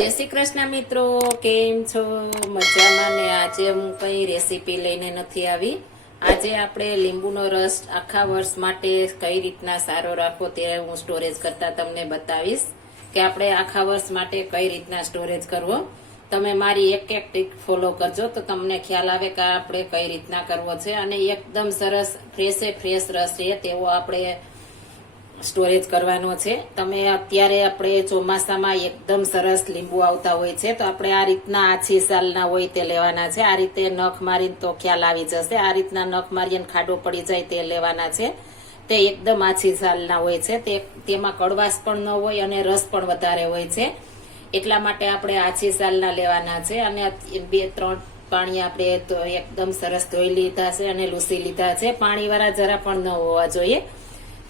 જય શ્રી કૃષ્ણ મિત્રો, કેમ છો? મજામાં ને આજે હું કઈ રેસીપી લઈને નથી આવી. આજે આપણે લીંબુનો રસ આખા વર્ષ માટે કઈ રીતના સારો રાખવો તે હું સ્ટોરેજ કરતા તમને બતાવીશ કે આપણે આખા વર્ષ માટે કઈ રીતના સ્ટોરેજ કરવો. તમે મારી એક એક ટીક ફોલો કરજો તો તમને ખ્યાલ આવે કે આપણે કઈ રીતના કરવો છે અને એકદમ સરસ ફ્રેશે ફ્રેશ રસ છે તેવો આપણે સ્ટોરેજ કરવાનો છે. તમે અત્યારે આપણે ચોમાસામાં એકદમ સરસ લીંબુ આવતા હોય છે, તો આપણે આ રીતના આછી સાલના હોય તે લેવાના છે. આ રીતે નખ મારીને તો ખ્યાલ આવી જશે. આ રીતના નખ મારીને ખાડો પડી જાય તે લેવાના છે. તે એકદમ આછી સાલના હોય છે. તે તેમાં કડવાશ પણ ન હોય અને રસ પણ વધારે હોય છે. એટલા માટે આપણે આછી સાલના લેવાના છે અને બે ત્રણ પાણી આપણે એકદમ સરસ ધોઈ લીધા છે અને લૂસી લીધા છે. પાણીવાળા જરા પણ ન હોવા જોઈએ.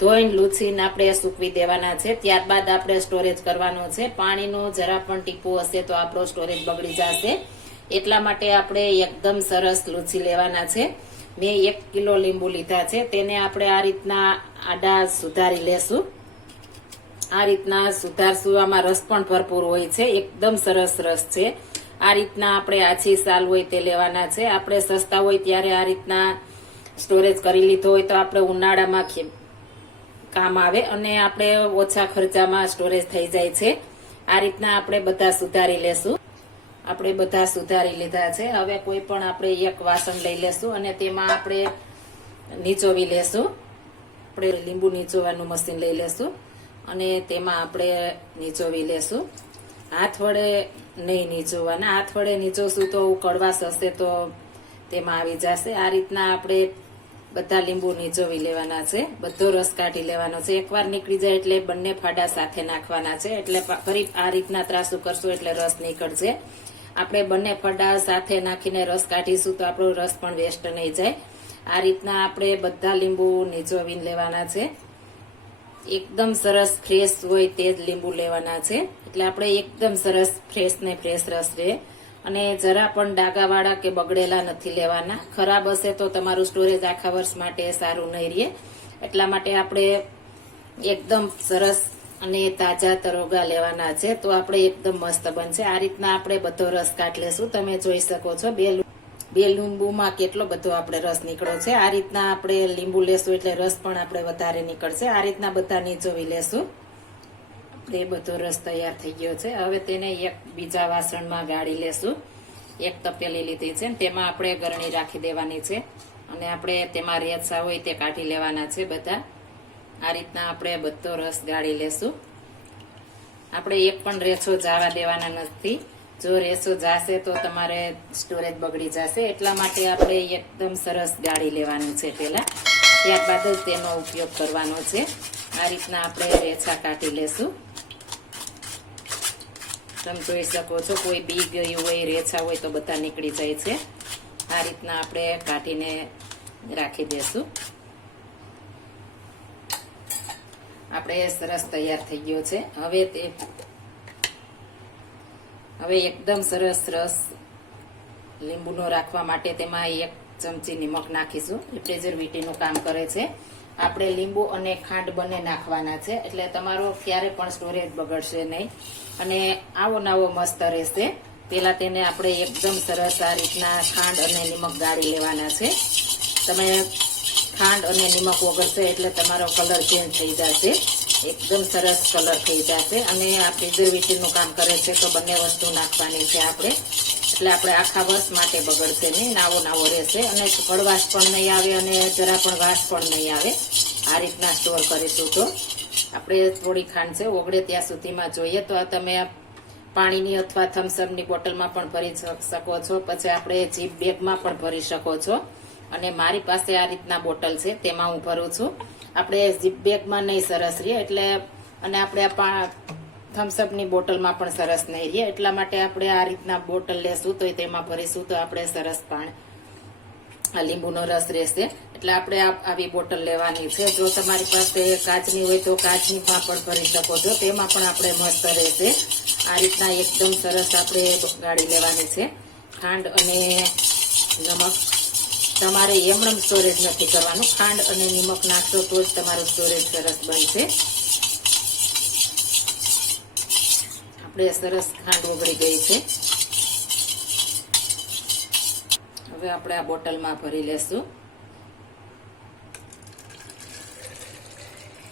ધોઈને, લૂછીને આપણે સૂકવી દેવાના છે. ત્યારબાદ આપણે સ્ટોરેજ કરવાનો છે. પાણીનો જરા પણ ટીપું હશે તો આપણો સ્ટોરેજ બગડી જશે. એટલા માટે આપણે એકદમ સરસ લૂછી લેવાના છે. મેં એક કિલો લીંબુ લીધા છે. તેને આપણે આ રીતના આડા સુધારી લેશું. આ રીતના સુધારશું આમાં રસ પણ ભરપૂર હોય છે. એકદમ સરસ રસ છે. આ રીતના આપણે આછી સાલ હોય તે લેવાના છે. આપણે સસ્તા હોય ત્યારે આ રીતના સ્ટોરેજ કરી લીધો હોય તો આપણે ઉનાળામાં કામ આવે અને આપણે ઓછા ખર્ચામાં સ્ટોરેજ થઈ જાય છે. આ રીતના આપણે બધા સુધારી લેશું. આપણે બધા સુધારી લીધા છે. હવે કોઈ પણ આપણે એક વાસણ લઈ લેશું અને તેમાં આપણે નીચોવી લેશું. આપણે લીંબુ નીચોવાનું મશીન લઈ લેશું અને તેમાં આપણે નીચોવી લેશું. હાથ વડે નહીં નીચોવાના. હાથ વડે નીચોશું તો કડવાશ હશે તો તેમાં આવી જશે. આ રીતના આપણે બધા લીંબુ નીચોવી લેવાના છે, બધો રસ કાઢી લેવાનો છે. એકવાર નીકળી જાય એટલે બંને ફાડા સાથે નાખવાના છે, એટલે ફરી આ રીતના ત્રાસું કરશું એટલે રસ નીકળશે. આપણે બંને ફાડા સાથે નાખીને રસ કાઢીશું તો આપણો રસ પણ વેસ્ટ નહીં જાય. આ રીતના આપણે બધા લીંબુ નીચોવીને લેવાના છે. એકદમ સરસ ફ્રેશ હોય તે જ લીંબુ લેવાના છે. એટલે આપણે એકદમ સરસ ફ્રેશ ને ફ્રેશ રસ રહે અને જરા પણ ડાગાવાળા કે બગડેલા નથી લેવાના. ખરાબ હશે તો તમારું સ્ટોરેજ આખા વર્ષ માટે સારું નહીં રહે. એટલા માટે આપણે એકદમ સરસ અને તાજા તરોગા લેવાના છે. તો આપણે એકદમ મસ્ત બનશે. આ રીતના આપણે બધો રસ કાઢ લેશું. તમે જોઈ શકો છો બે બે લીંબુમાં કેટલો બધો આપણે રસ નીકળ્યો છે. આ રીતના આપણે લીંબુ લેશું એટલે રસ પણ આપણે વધારે નીકળશે. આ રીતના બધા નીચોવી લેશું. એ બધો રસ તૈયાર થઈ ગયો છે. હવે તેને એક બીજા વાસણમાં ગાળી લેશું. એક તપેલી લીધી છે તેમાં આપણે ગરણી રાખી દેવાની છે. અને આપણે તેમાં રેચા હોય તે કાઢી લેવાના છે બધા. આ રીતના આપણે બધો રસ ગાળી લેશું. આપણે એક પણ રેસો જવા દેવાના નથી. જો રેસો જાશે તો તમારે સ્ટોરેજ બગડી જશે. એટલા માટે આપણે એકદમ સરસ ગાળી લેવાનું છે પહેલાં. ત્યારબાદ જ તેનો ઉપયોગ કરવાનો છે. આ રીતના આપણે રેછા કાઢી લેશું. તમે જોઈ શકો છો, કોઈ બી ગયું હોય રેછા હોય તો બધા નીકળી જાય છે. આ રીતના આપણે કાઢીને રાખી દેશું. આપણે સરસ તૈયાર થઈ ગયો છે. હવે તે હવે એકદમ સરસ રસ લીંબુનો રાખવા માટે તેમાં એક ચમચી નિમક નાખીશું. એ પ્રેઝર્વેટિવનું કામ કરે છે. આપણે લીંબુ અને ખાંડ બંને નાખવાના છે. એટલે તમારો ક્યારે પણ સ્ટોરેજ બગડશે નહીં. અને આવો નાવો મસ્ત રહેશે. પેલા તેને આપણે એકદમ સરસ આ રીતના ખાંડ અને નિમક ગાળી લેવાના છે. તમે ખાંડ અને નિમક વગરશે એટલે તમારો કલર ચેન્જ થઈ જશે. એકદમ સરસ કલર થઈ જશે. અને આ પ્રિઝર્વેટિવનું કામ કરે છે તો બંને વસ્તુ નાખવાની છે આપણે. એટલે આપણે આખા વર્ષ માટે બગડશે નહીં, નાવો નાવો રહેશે. અને કડવાશ પણ નહીં આવે અને જરા પણ વાસ પણ નહીં આવે. આ રીતના સ્ટોર કરીશું તો. આપણે થોડી ખાંડ છે, ઓગળે ત્યાં સુધીમાં જોઈએ. તો આ તમે પાણીની અથવા થમ્સઅપની બોટલમાં પણ ભરી શક- છો. પછી આપણે જીપ બેગમાં પણ ભરી શકો છો. અને મારી પાસે આ રીતના બોટલ છે, તેમાં હું ભરું છું. આપણે જીપ બેગમાં નહીં સરસ રહીએ એટલે અને આપણે થમ્સઅપની બોટલમાં પણ સરસ નહીં રહીએ એટલા માટે આપણે આ રીતના બોટલ લેશું તો તેમાં ભરીશું તો આપણે સરસ પાણી લીંબુનો રસ રહેશે. એટલે આપણે આવી બોટલ લેવાની છે. જો તમારી પાસે કાચની હોય તો કાચનીમાં પણ ભરી શકો છો. તેમાં પણ આપણે મસ્ત રહેશે. આ રીતના એકદમ સરસ આપણે ગાળી લેવાની છે. ખાંડ અને નમક. તમારે એમણમ સ્ટોરેજ નથી કરવાનું. ખાંડ અને નિમક નાખશો તો જ તમારું સ્ટોરેજ સરસ બનશે. આપણે સરસ ખાંડ ઓગળી ગઈ છે. હવે આપણે આ બોટલમાં ભરી લેશું.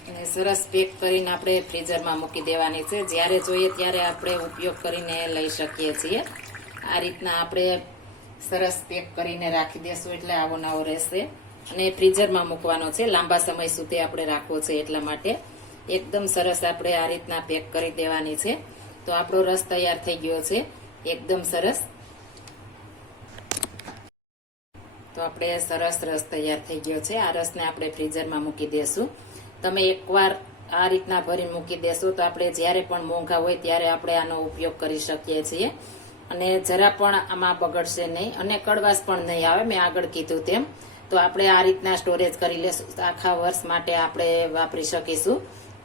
અને સરસ પેક કરીને આપણે ફ્રીઝરમાં મૂકી દેવાની છે. જ્યારે જોઈએ ત્યારે આપણે ઉપયોગ કરીને લઈ શકીએ છીએ. આ રીતના આપણે સરસ પેક કરીને રાખી દેશું એટલે આવો નવો રહેશે. અને ફ્રીઝરમાં મૂકવાનો છે. લાંબા સમય સુધી આપણે રાખવો છે એટલા માટે. એકદમ સરસ આપણે આ રીતના પેક કરી દેવાની છે. તો આપણો રસ તૈયાર થઈ ગયો છે. એકદમ સરસ. તો આપણે સરસ રસ તૈયાર થઈ ગયો છે. આ રસને આપણે ફ્રીઝરમાં મૂકી દેશું. તમે એકવાર આ રીતના ભરીને મૂકી દેશો તો આપણે જ્યારે પણ મોંઘા હોય ત્યારે આપણે આનો ઉપયોગ કરી શકીએ છીએ. અને જરા પણ આમાં બગડશે નહીં અને કડવાશ પણ નહીં આવે, મેં આગળ કીધું તેમ. તો આપણે આ રીતના સ્ટોરેજ કરી લેશું. આખા વર્ષ માટે આપણે વાપરી શકીશું.